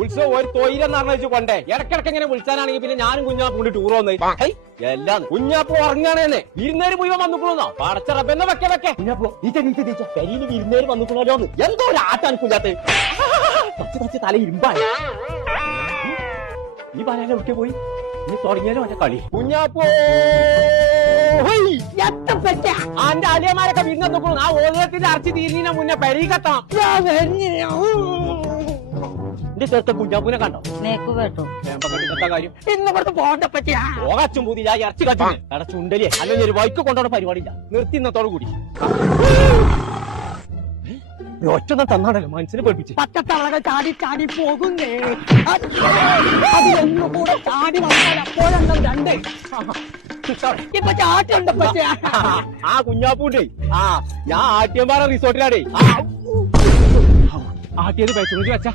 ഉത്സവം ഒരു തൊയിലെന്ന് പറഞ്ഞു കൊണ്ടേ ഇടക്കിടക്ക് ഇങ്ങനെ വിളിച്ചാനാണെങ്കിൽ പിന്നെ ഞാനും കുഞ്ഞാപ്പും കൊണ്ട് ടൂർ വന്നത് എല്ലാം കുഞ്ഞാപ്പു ഉറങ്ങാണേന്ന് വിരുന്നേര് മുഴുവൻ വന്നിക്കണോന്നോ പടച്ചറപ്പെന്ന വെക്കെ കുഞ്ഞാപ്പു നീച്ച കരിയിൽ വിരുന്നേര് വന്നിക്കണോന്ന് എന്തോ ഒരു ആട്ടാണ് കുഞ്ഞാത്ത് തല ഇരുമ്പാണ് ഈ പറയാൻ എവിടെ പോയി ഇനി തുടങ്ങിയാലും മറ്റേ കളി കുഞ്ഞാപ്പോ അന്റെ അലിയന്മാരൊക്കെ വിരുന്ന് നോക്കണു ആ ഓരോരുത്തരുടെ അറച്ചി തീരുന്നതിന് മുന്നേ പെരീകെത്തണം എന്റെ ചേർത്ത കുഞ്ഞാപ്പൂനെ കണ്ടോ നേക്ക് കേട്ടോ കാര്യം ഇന്നിവിടുന്ന് പോകണ്ട പറ്റിയാ പോകച്ചും പൂതി ഞാൻ ഇറച്ചി കച്ചു കട ചുണ്ടലിയെ അല്ലെങ്കിൽ ഒരു വൈക്ക് കൊണ്ടോടെ പരിപാടിയില്ല നിർത്തി ഇന്നത്തോടു കൂടി ഒറ്റ തന്നാണല്ലോ മനസ്സിനെ പഠിപ്പിച്ച് പച്ചത്തളകൾ ചാടി ചാടി പോകുന്നേ അതിലൊന്നും കൂടെ ചാടി വന്നാൽ അപ്പോഴെന്താ രണ്ട് ഇപ്പൊ ചാട്ടുണ്ട് പറ്റിയാ ആ കുഞ്ഞാപ്പൂണ്ടേ ഞാൻ ആട്ടിയമ്പാറ റിസോർട്ടിലാടേ ആട്ടിയത് പൈസ വെച്ച